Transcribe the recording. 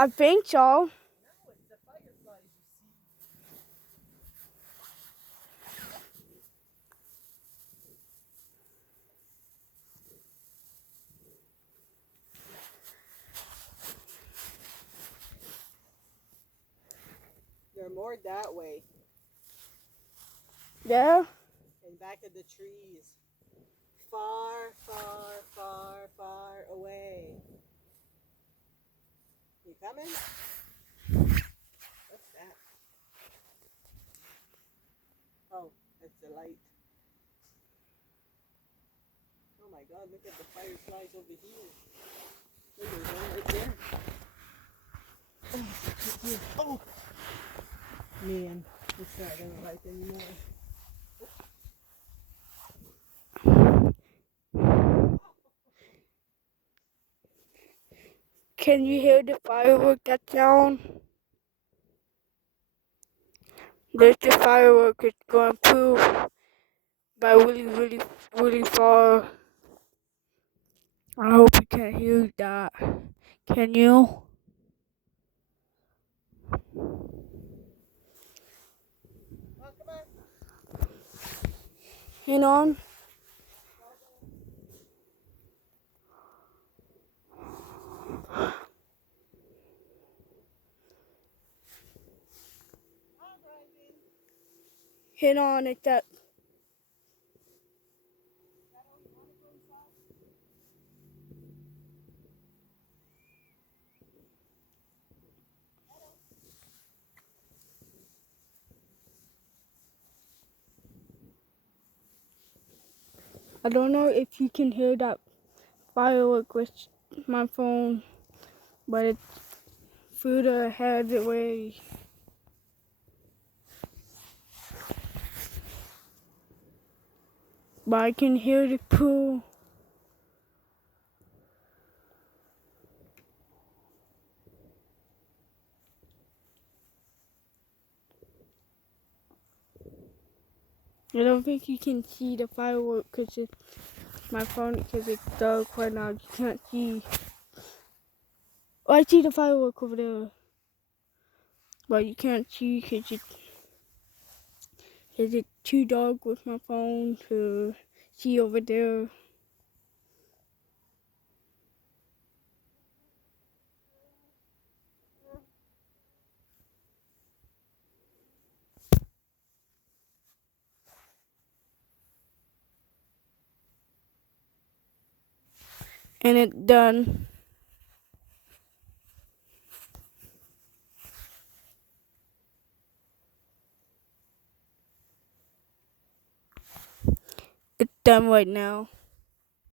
I think so. They're more that way. Yeah. And back of the trees. Far, far, far, far away. You coming? What's that? Oh, that's the light. Oh my God, look at the fireflies over here. Look, there's one right there. Oh, man, it's not gonna light anymore. Can you hear the firework that sound? There's the firework. It's going poof by really far. I hope you can hear that. Can you? Oh, come on. Hang on. Hang on. It's that. I don't know if you can hear that firework with my phone, but it's further ahead away. But I can hear the pool. I don't think you can see the firework because it's my phone because it's dark right now. You can't see. Oh, I see the firework over there, but you can't see because it's too dark with my phone to see over there. And it's done. It's done right now.